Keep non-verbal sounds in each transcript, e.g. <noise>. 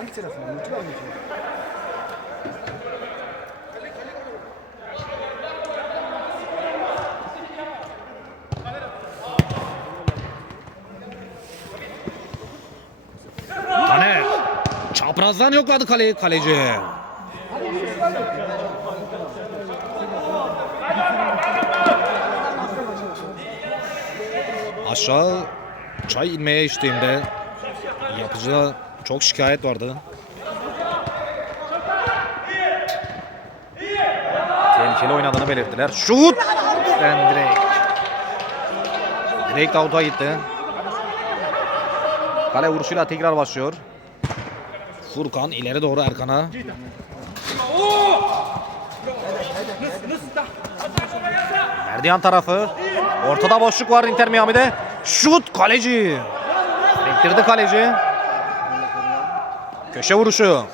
Hangi telefon? YouTube mu? Taner. Çaprazdan yokladı kaleyi kaleci. Aşağı çay inmeye içtiğimde yapıcıda çok şikayet vardı. Tehlikeli oynadığını belirttiler. Şut! Ben direkt. Direkt avuta gitti. Kale vuruşuyla tekrar başlıyor. Furkan ileri doğru Erkan'a. Merdiyan tarafı. Ortada boşluk var Inter Miami'de. Şut kaleci. Bektirdi kaleci. Köşe vuruşu.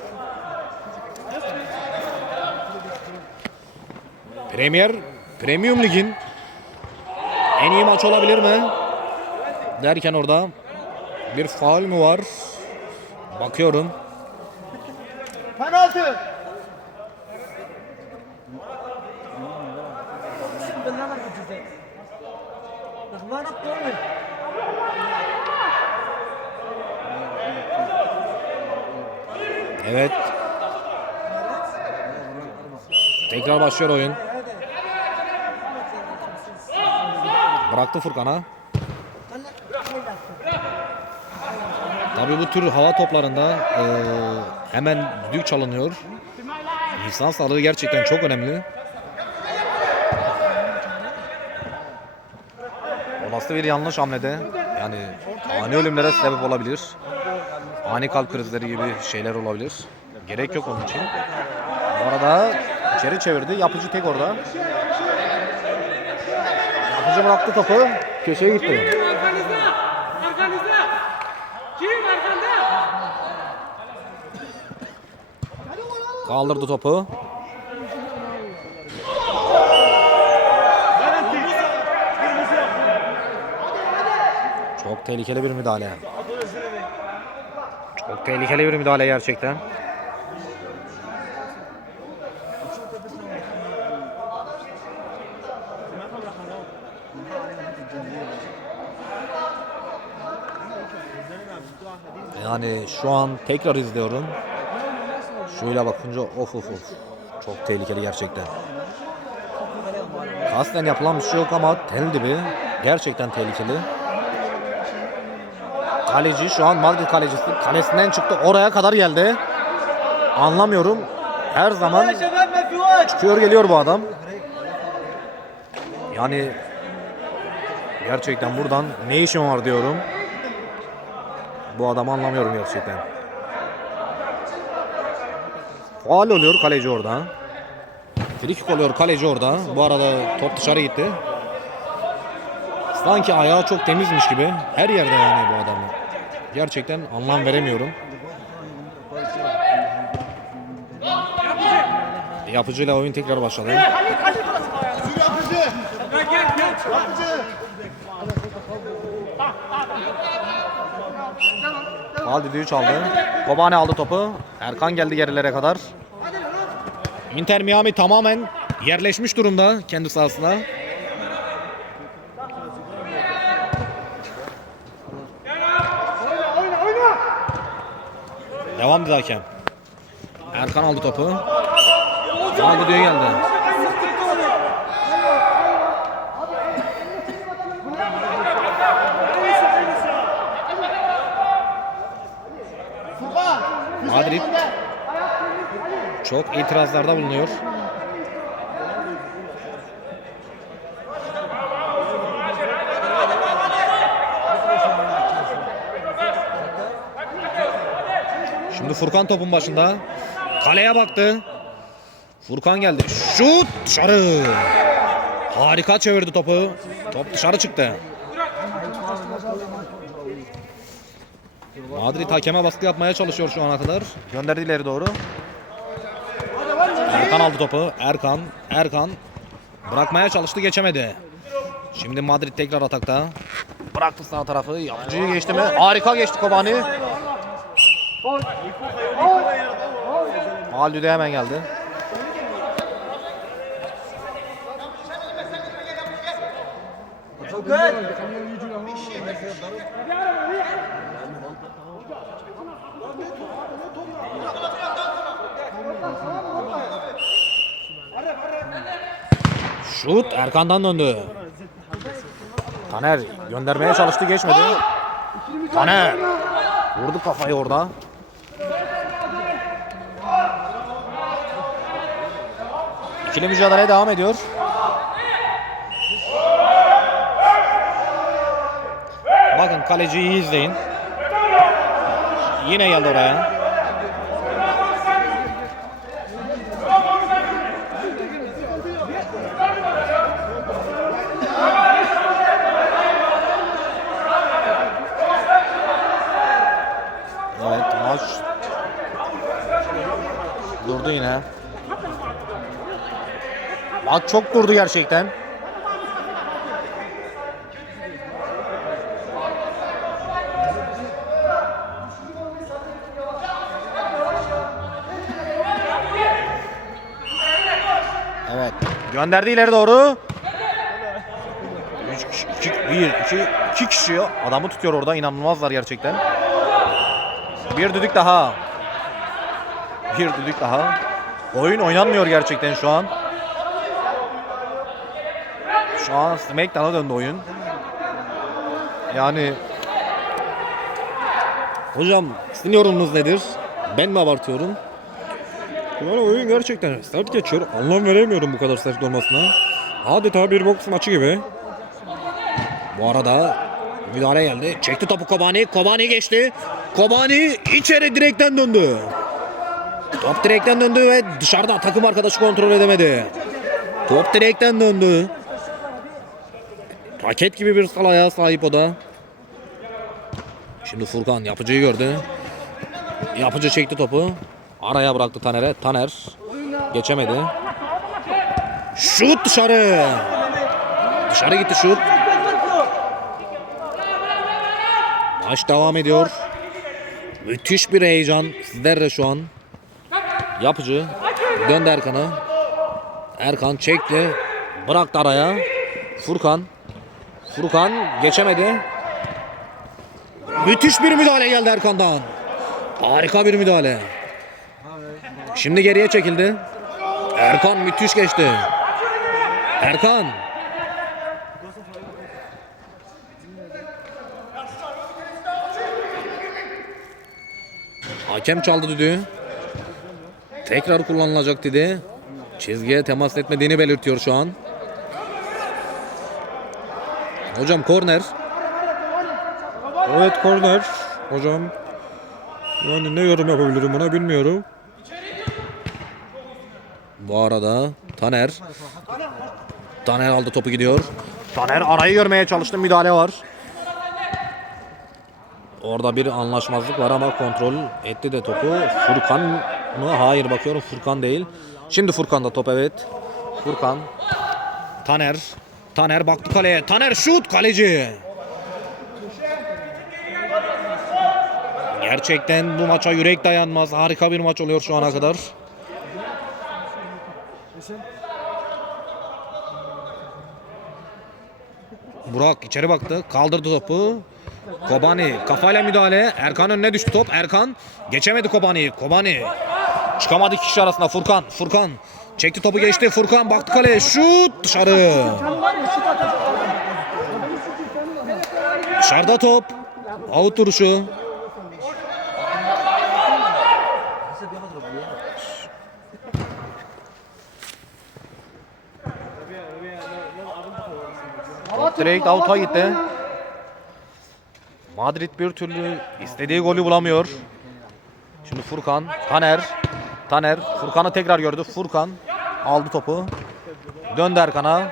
Premier, Premium Lig'in en iyi maç olabilir mi? Derken orada bir faul mü var? Bakıyorum. Penaltı. Evet. Tekrar başlıyor oyun. Bıraktı Furkan'a. Tabii bu tür hava toplarında eee, hemen düdük çalınıyor. İnsan sağlığı gerçekten çok önemli. Olası bir yanlış hamlede yani ani ölümlere sebep olabilir. Ani kalp krizleri gibi şeyler olabilir. Gerek yok onun için. Bu arada içeri çevirdi. Yapıcı tek orada. Yapıcı bıraktı topu. Köşeye gitti. Kaldırdı topu. Çok tehlikeli bir müdahale. Tehlikeli bir müdahale gerçekten. Yani şu an tekrar izliyorum. Şöyle bakınca of of of. Çok tehlikeli gerçekten. Kasten yapılan bir şey yok ama tel dibi gerçekten tehlikeli. Kaleci şu an Madrid kalecisi kalesinden çıktı oraya kadar geldi. Anlamıyorum. Her zaman çıkıyor geliyor bu adam. Yani gerçekten buradan ne işim var diyorum. Bu adamı anlamıyorum gerçekten. Faal oluyor kaleci orada. Frikik oluyor kaleci orada. Bu arada top dışarı gitti. Sanki ayağı çok temizmiş gibi. Her yerde yani bu adamı. Gerçekten anlam veremiyorum. Yapıcıyla oyun tekrar başladı. Faal düdüğü çaldı. Kobane aldı topu. Erkan geldi gerilere kadar. Inter Miami tamamen yerleşmiş durumda kendi sahasına. Devam dedi hakem. Erkan aldı topu. Faal düdüğü geldi. Madrid çok itirazlarda bulunuyor. Şimdi Furkan topun başında. Kaleye baktı. Furkan geldi. Şut dışarı. Harika çevirdi topu. Top dışarı çıktı. Madrid hakeme baskı yapmaya çalışıyor şu ana kadar. Gönderdi ileri doğru. Erkan aldı topu. Erkan, Erkan bırakmaya çalıştı geçemedi. Şimdi Madrid tekrar atakta. Bıraktı sağ tarafı. Yapıcıyı geçti mi? Harika geçti Kobani. Faal düdüğü hemen geldi. Şut Erkan'dan döndü. Taner göndermeye çalıştı geçmedi. Taner vurdu kafayı orada. İkili mücadele devam ediyor. Bakın kaleciyi iyi izleyin. Yine geldi oraya. Evet maç durdu yine. Maç çok durdu gerçekten. Evet. Gönderdi ileri doğru. 3 kişi, 2 1 2 2 kişi adamı tutuyor orada. inanılmazlar gerçekten. Bir düdük daha. Bir düdük daha. Oyun oynanmıyor gerçekten şu an. Şu an SmackDown'a döndü oyun. Yani Hocam sizin yorumunuz nedir? Ben mi abartıyorum? Yani oyun gerçekten sert geçiyor. Anlam veremiyorum bu kadar sert olmasına. Adeta bir boks maçı gibi. Bu arada müdahale geldi. Çekti topu Kobani. Kobani geçti. Kobani içeri direkten döndü. Top direkten döndü ve dışarıda takım arkadaşı kontrol edemedi. Top direkten döndü. Raket gibi bir salaya sahip o da. Şimdi Furkan yapıcıyı gördü. Yapıcı çekti topu. Araya bıraktı Taner'e. Taner geçemedi. Şut dışarı. Dışarı gitti şut. Maç devam ediyor. Müthiş bir heyecan. Sizler şu an. Yapıcı. Döndü Erkan'a. Erkan çekti. Bıraktı araya. Furkan. Furkan geçemedi. Müthiş bir müdahale geldi Erkan'dan. Harika bir müdahale. Şimdi geriye çekildi. Erkan müthiş geçti. Erkan. Hakem çaldı düdüğü. Tekrar kullanılacak dedi. Çizgiye temas etmediğini belirtiyor şu an. Hocam korner. Evet korner. Hocam. Yani ne yorum yapabilirim buna bilmiyorum. Bu arada Taner. Taner aldı topu gidiyor. Taner arayı görmeye çalıştı müdahale var. Orada bir anlaşmazlık var ama kontrol etti de topu. Furkan mı? Hayır bakıyorum Furkan değil. Şimdi Furkan'da top evet. Furkan. Taner. Taner baktı kaleye. Taner şut kaleci. Gerçekten bu maça yürek dayanmaz. Harika bir maç oluyor şu ana kadar. Burak içeri baktı. Kaldırdı topu. Kobani kafayla müdahale. Erkan önüne düştü top. Erkan geçemedi Kobani. Kobani çıkamadı kişi arasında. Furkan. Furkan çekti topu geçti. Furkan baktı kaleye. Şut dışarı. Dışarıda top. Out duruşu. Direkt out'a gitti. Madrid bir türlü istediği golü bulamıyor. Şimdi Furkan, Taner. Taner Furkan'ı tekrar gördü. Furkan aldı topu. Döndü Erkan'a.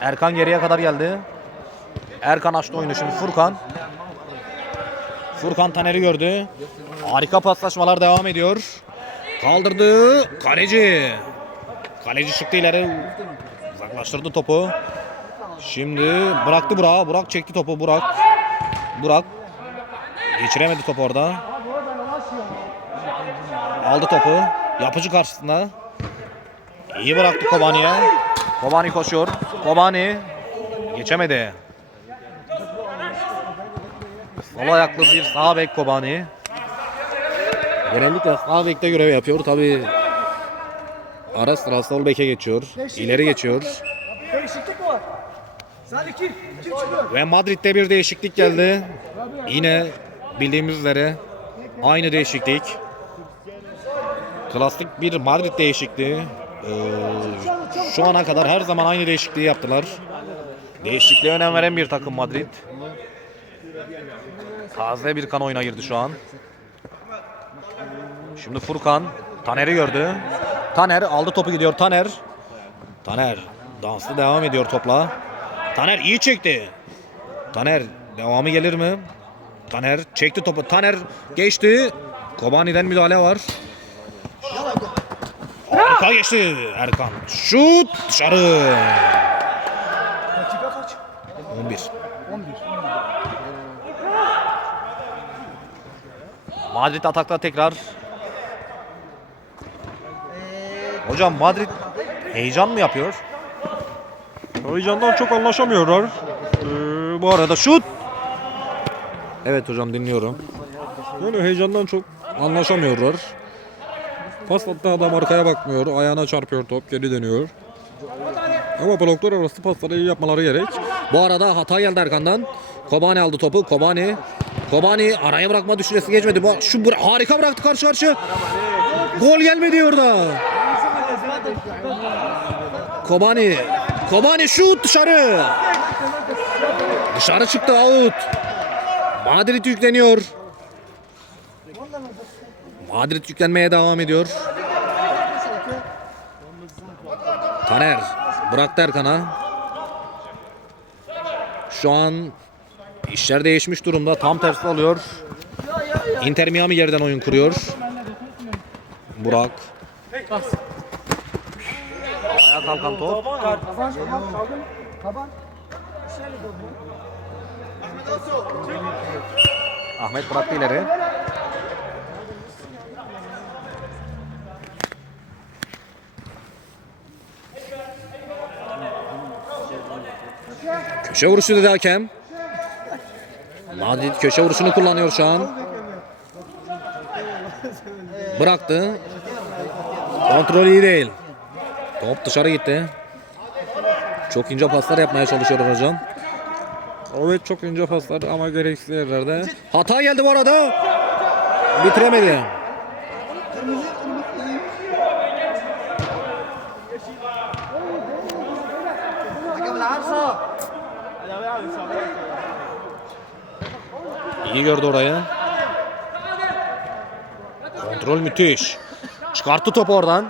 Erkan geriye kadar geldi. Erkan açtı oyunu şimdi Furkan. Furkan Taner'i gördü. Harika paslaşmalar devam ediyor. Kaldırdı. Kaleci. Kaleci çıktı ileri. Uzaklaştırdı topu. Şimdi bıraktı Burak. Burak çekti topu Burak. Burak. Geçiremedi topu orada. Aldı topu. Yapıcı karşısında. İyi bıraktı Kobani'ye. Kobani koşuyor. Kobani geçemedi. Sol ayaklı bir sağ bek Kobani. Genellikle sağ bekte görev yapıyor. Tabi ara sıra sol beke geçiyor. ileri geçiyor. Ve Madrid'de bir değişiklik geldi. Yine bildiğimiz üzere aynı değişiklik. Klasik bir Madrid değişikliği. Ee, şu ana kadar her zaman aynı değişikliği yaptılar. Değişikliğe önem veren bir takım Madrid. Taze bir kan oyuna girdi şu an. Şimdi Furkan Taner'i gördü. Taner aldı topu gidiyor Taner. Taner danslı devam ediyor topla. Taner iyi çekti. Taner devamı gelir mi? Taner çekti topu. Taner geçti. Kobani'den müdahale var. Harika geçti Erkan. Şut dışarı. Dakika kaç? 11. 11. Madrid atakta tekrar. Hocam Madrid heyecan mı yapıyor? Heyecandan çok anlaşamıyorlar. Ee, bu arada şut. Evet hocam dinliyorum. Yani heyecandan çok anlaşamıyorlar. Pas attı adam arkaya bakmıyor. Ayağına çarpıyor top geri dönüyor. Ama bloklar arası pasları iyi yapmaları gerek. Bu arada hata geldi arkandan. Kobani aldı topu. Kobani. Kobani araya bırakma düşüncesi geçmedi. Bu şu harika bıraktı karşı karşı. Gol gelmedi orada. Kobani. Kobani şut dışarı. Dışarı çıktı out. Madrid yükleniyor. Madrid yüklenmeye devam ediyor. Taner bıraktı Erkan'a. Şu an işler değişmiş durumda. Tam tersi alıyor. Inter Miami yerden oyun kuruyor. Burak. Ayağa kalkan top. Ahmet bıraktı ileri. Köşe vuruşu dedi hakem. Madrid köşe vuruşunu kullanıyor şu an. Bıraktı. Kontrol iyi değil. Top dışarı gitti. Çok ince paslar yapmaya çalışıyorlar hocam. Evet çok ince paslar ama gereksiz yerlerde. Hata geldi bu arada. Bitiremedi. İyi gördü orayı. Kontrol müthiş. Çıkarttı topu oradan.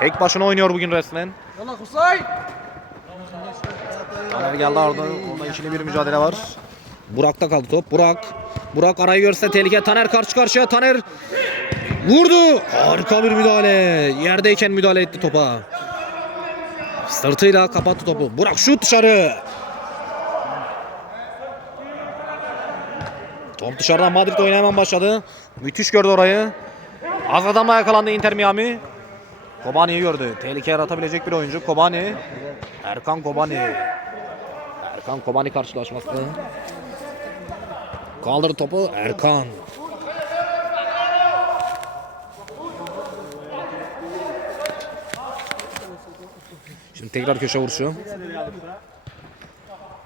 Tek başına oynuyor bugün resmen. Taner geldi orada. Orada ikili bir mücadele var. Burak'ta kaldı top. Burak. Burak arayı görse tehlike. Taner karşı karşıya. Taner vurdu. Harika bir müdahale. Yerdeyken müdahale etti topa. Sırtıyla kapattı topu. Burak şut dışarı. Top dışarıdan Madrid oyuna hemen başladı. Müthiş gördü orayı. Az adamla yakalandı Inter Miami. Kobani'yi gördü. Tehlike yaratabilecek bir oyuncu. Kobani. Erkan Kobani. Erkan Kobani karşılaşması. Kaldırdı topu Erkan. Şimdi tekrar köşe vuruşu.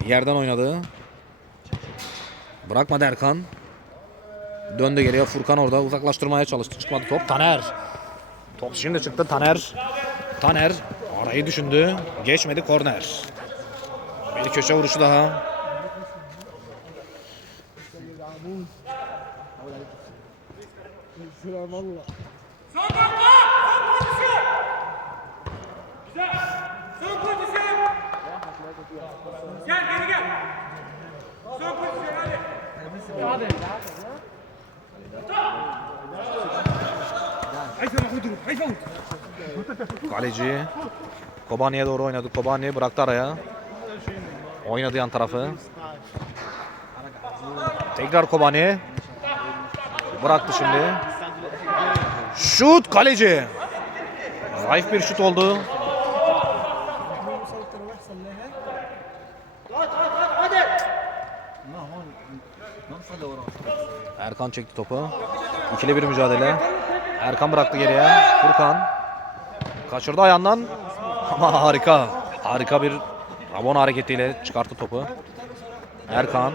Yerden oynadı. Bırakmadı Erkan. Döndü geriye Furkan orada uzaklaştırmaya çalıştı. Çıkmadı top. Taner. Top şimdi çıktı Taner. Taner arayı düşündü. Geçmedi korner. Bir köşe vuruşu daha. Gel geri gel. Son pozisyon hadi. Kaleci Kobani'ye doğru oynadı. Kobani bıraktı araya. Oynadı yan tarafı. Tekrar Kobani. Bıraktı şimdi. Şut kaleci. Zayıf bir şut oldu. Erkan çekti topu. İkili bir mücadele. Erkan bıraktı geriye. Furkan. Kaçırdı ayağından. <laughs> Ama harika. Harika bir Rabon hareketiyle çıkarttı topu. Erkan.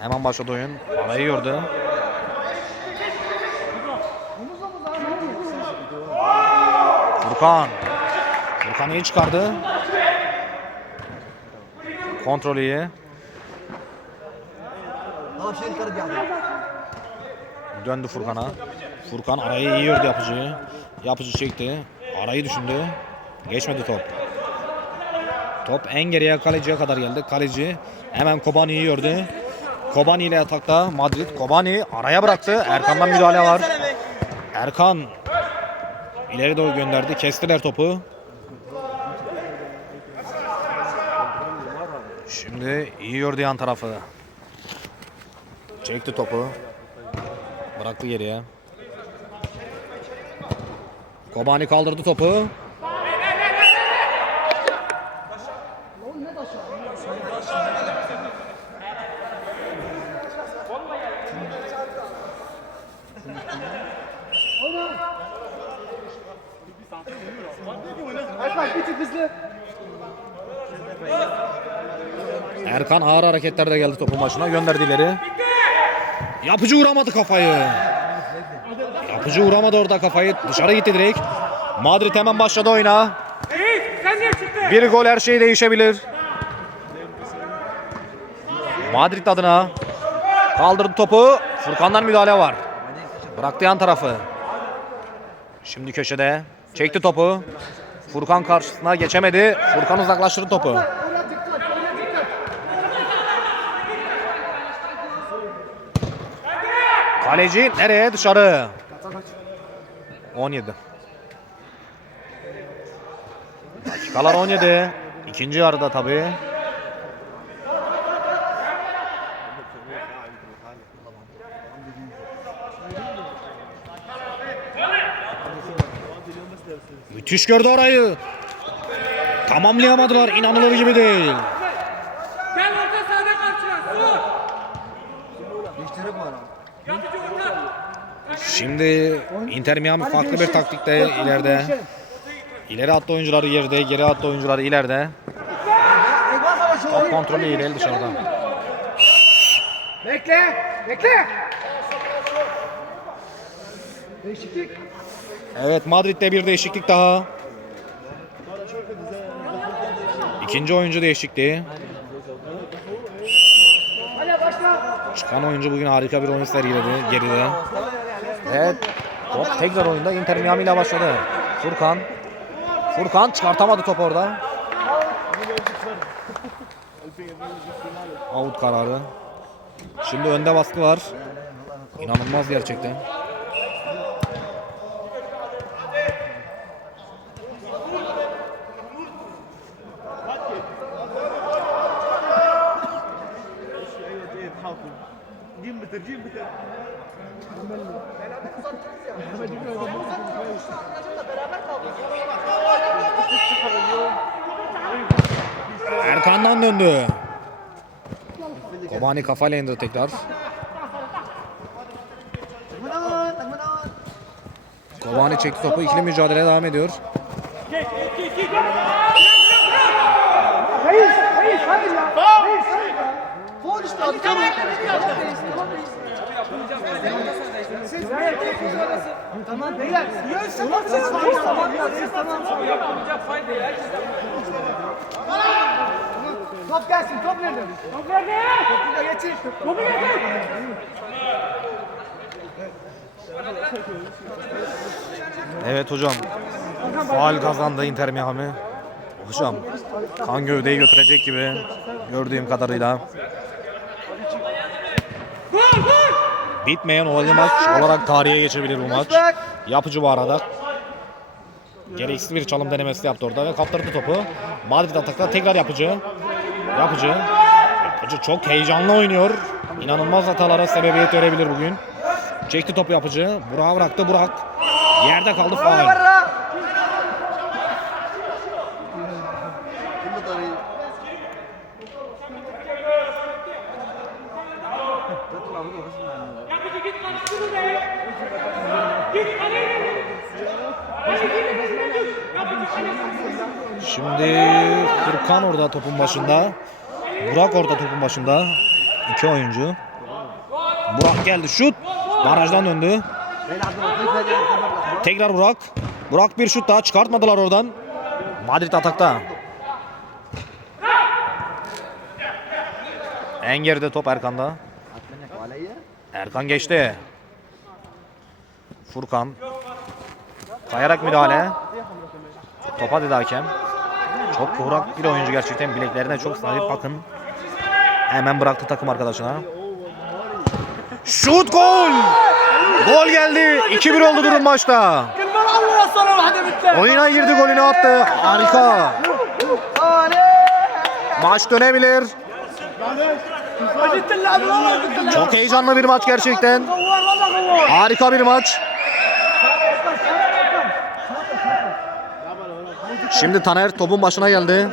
Hemen başladı oyun. Arayı gördü. Furkan. Furkan iyi çıkardı. Kontrol iyi. Döndü Furkan'a. Furkan arayı iyi gördü yapıcıyı. Yapıcı çekti. Arayı düşündü. Geçmedi top. Top en geriye kaleciye kadar geldi. Kaleci hemen Kobani'yi gördü. Kobani ile atakta Madrid. Kobani araya bıraktı. Erkan'dan müdahale var. Erkan ileri doğru gönderdi. Kestiler topu. Şimdi iyi gördü yan tarafı. Çekti topu. Bıraktı geriye. Kobani kaldırdı topu. Erkan bir tık hızlı. Erkan ağır hareketlerle geldi topun başına. Gönderdi ileri. Yapıcı vuramadı kafayı. Yapıcı vuramadı orada kafayı. Dışarı gitti direkt. Madrid hemen başladı oyuna. Bir gol her şey değişebilir. Madrid adına kaldırdı topu. Furkan'dan müdahale var. Bıraktı yan tarafı. Şimdi köşede. Çekti topu. Furkan karşısına geçemedi. Furkan uzaklaştırdı topu. Oraya dikkat, oraya dikkat. Kaleci nereye? Dışarı. 17. Dakikalar 17. İkinci yarıda tabii. Müthiş gördü orayı. Tamamlayamadılar. İnanılır gibi değil. Gel orta sahada karşıla. Su. Yapıcı orta. Şimdi Inter Miami farklı bir taktikte ileride. İleri attı oyuncuları geride, geri attı oyuncuları ileride. Top kontrolü ileri dışarıda. Bekle, bekle. Değişiklik. Evet Madrid'de bir değişiklik daha. İkinci oyuncu değişikliği. Çıkan oyuncu bugün harika bir oyun sergiledi geride. Evet. Top tekrar oyunda Inter Miami ile başladı. Furkan. Furkan çıkartamadı top orada. Out kararı. Şimdi önde baskı var. İnanılmaz gerçekten. Erkan'dan döndü. Kobani kafayla indirdi tekrar. Kobani çekti topu. ikili mücadele devam ediyor. Reis, reis hayır ya. Reis hayır ya. Faul işte abi. Tamam. Tamam beyler. Ya tamam tamam ya siz tamam. Top gelsin top nerede? Top nerede? Topu da getir. Topu getir. Evet hocam. Faal kazandı Inter Miami. Hocam kan gövdeyi götürecek gibi gördüğüm kadarıyla. Bitmeyen olaylı maç olarak tarihe geçebilir bu maç. Yapıcı bu arada. Gereksiz bir çalım denemesi yaptı orada ve kaptırdı topu. Madrid atakta tekrar yapıcı. Yapıcı. Yapıcı çok heyecanlı oynuyor. İnanılmaz hatalara sebebiyet verebilir bugün. Çekti topu yapıcı. Burak'a bıraktı Burak. Yerde kaldı faul. Furkan orada topun başında. Burak orada topun başında. İki oyuncu. Burak geldi şut. Barajdan döndü. Tekrar Burak. Burak bir şut daha çıkartmadılar oradan. Madrid atakta. En geride top Erkan'da. Erkan geçti. Furkan. Kayarak müdahale. Topa dedi hakem. Çok kıvrak bir oyuncu gerçekten bileklerine çok sahip bakın. Hemen bıraktı takım arkadaşına. Şut gol! Gol geldi. 2-1 oldu durum maçta. Oyuna girdi golünü attı. Harika. Maç dönebilir. Çok heyecanlı bir maç gerçekten. Harika bir maç. Şimdi Taner topun başına geldi.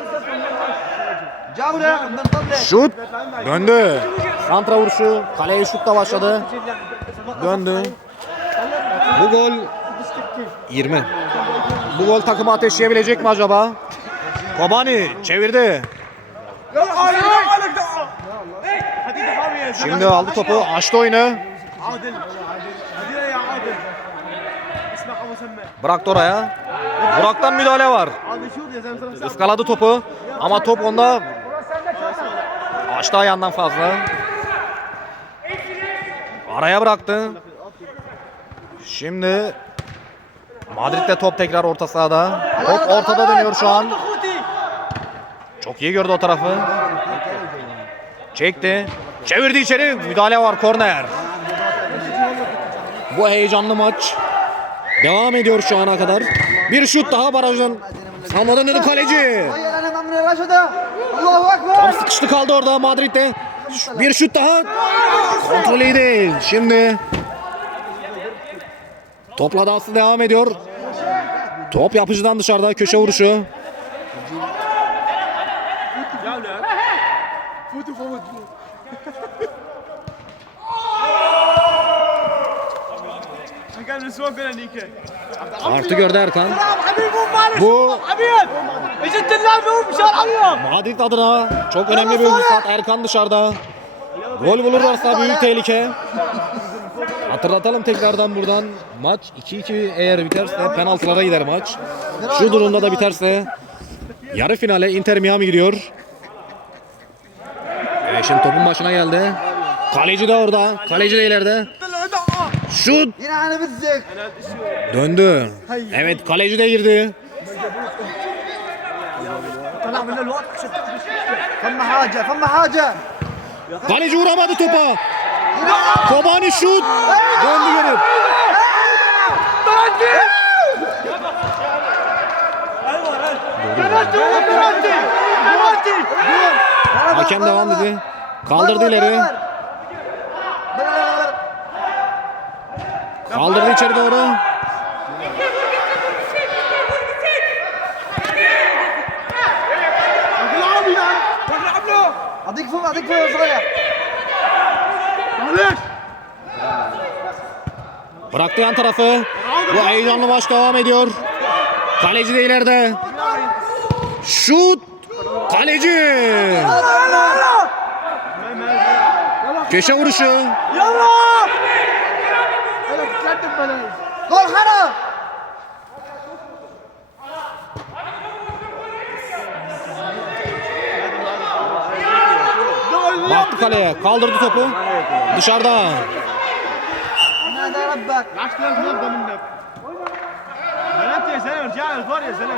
Şut. Döndü. Santra vuruşu. Kaleye şut da başladı. Döndü. Bu gol 20. Bu gol takımı ateşleyebilecek mi acaba? Kobani çevirdi. Şimdi aldı topu. Açtı oyunu. Bıraktı oraya. Burak'tan müdahale var. Iskaladı topu. Ama top onda açtı ayağından fazla. Araya bıraktı. Şimdi Madrid'de top tekrar orta sahada. Top ortada dönüyor şu an. Çok iyi gördü o tarafı. Çekti. Çevirdi içeri. Müdahale var korner. Bu heyecanlı maç. Devam ediyor şu ana kadar. Bir şut daha barajdan. Salmadan dedi kaleci. Tam sıkıştı kaldı orada Madrid'de. Bir şut daha. Kontrol iyi. Şimdi topla dansı devam ediyor. Top yapıcıdan dışarıda köşe vuruşu. Artı gördü Erkan. Bu Madrid adına çok önemli bir fırsat. Erkan dışarıda. Gol bulurlarsa büyük tehlike. Hatırlatalım tekrardan buradan. Maç 2-2 eğer biterse penaltılara gider maç. Şu durumda da biterse yarı finale Inter Miami gidiyor. Evet şimdi topun başına geldi. Kaleci de orada. Kaleci de ileride. Şut. Döndü. Evet kaleci de girdi. Kaleci vuramadı topa. Kobani şut. Döndü geri. Hakem devam dedi. Kaldırdı ileri. Aldırdı içeri doğru. Adik fıvı, adik fıvı, sıraya. Malik! Bıraktı yan tarafı. Bu heyecanlı maç devam ediyor. Kaleci de ileride. Şut! Kaleci! Köşe vuruşu. Yallah! ettim belanız. Gol hara. Baktı kaleye. Kaldırdı topu. Dışarıda. Nerede Rabbak? Yaşlar zor benimle. Berat ya sen öreceğiz var ya sen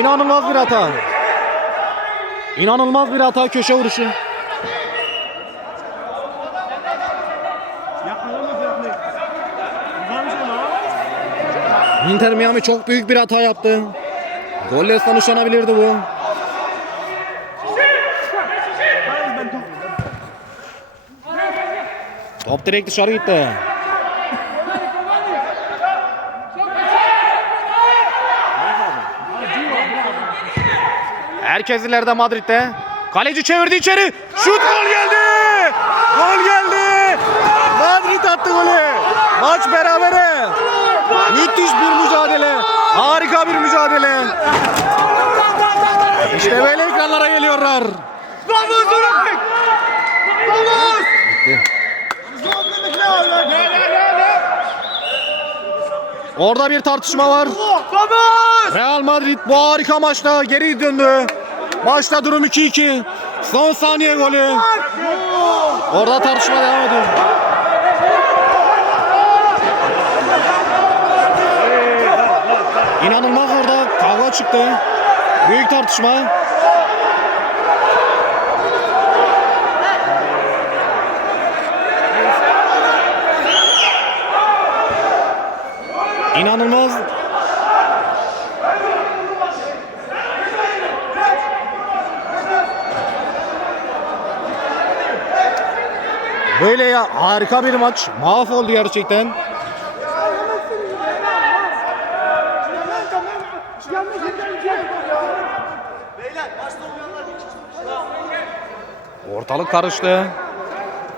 İnanılmaz bir hata. İnanılmaz bir hata köşe vuruşu. Inter Miami çok büyük bir hata yaptı. Golle sonuçlanabilirdi bu. Top direkt dışarı gitti. Herkes ileride Madrid'de. Kaleci çevirdi içeri. Şut gol geldi. Gol geldi. Madrid attı golü. Maç berabere. Müthiş bir mücadele. Harika bir mücadele. İşte böyle ekranlara geliyorlar. Vamos Olympic! Vamos! Orada bir tartışma var. Real Madrid bu harika maçta geri döndü. Maçta durum 2-2. Son saniye golü. Orada tartışma devam ediyor. İnanılmaz orada kavga çıktı. Büyük tartışma. İnanılmaz Ya harika bir maç. Mahvoldu gerçekten. Ortalık karıştı.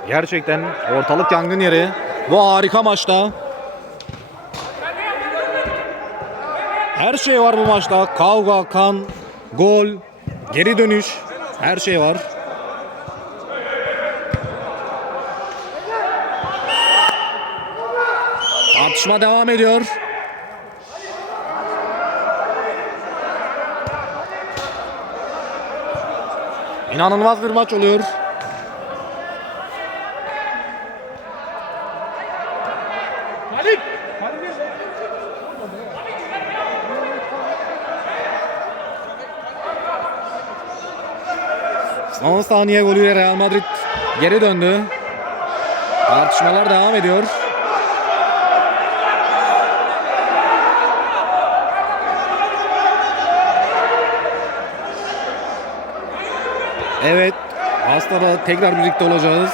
Gerçekten ortalık yangın yeri. Bu harika maçta. Her şey var bu maçta. Kavga, kan, gol, geri dönüş. Her şey var. Tartışma devam ediyor. İnanılmaz bir maç oluyor. Son saniye golüyle Real Madrid geri döndü. Tartışmalar devam ediyor. Evet, Aslan'la tekrar birlikte olacağız.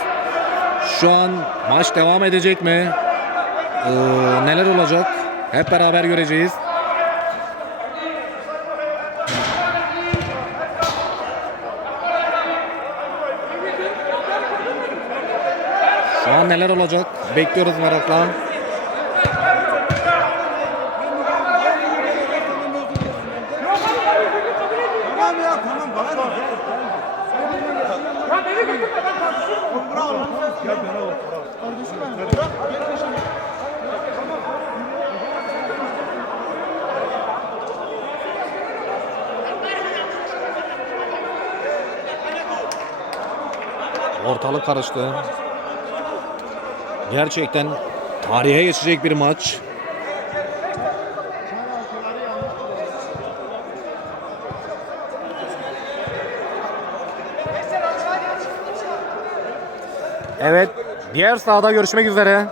Şu an maç devam edecek mi? Ee, neler olacak? Hep beraber göreceğiz. Şu an neler olacak? Bekliyoruz merakla. Tamam ya tamam bana ne? Ya beni götürme ben tartışıyorum. Gel bana bak. Ortalık karıştı. Gerçekten tarihe geçecek bir maç. Evet, diğer sahada görüşmek üzere.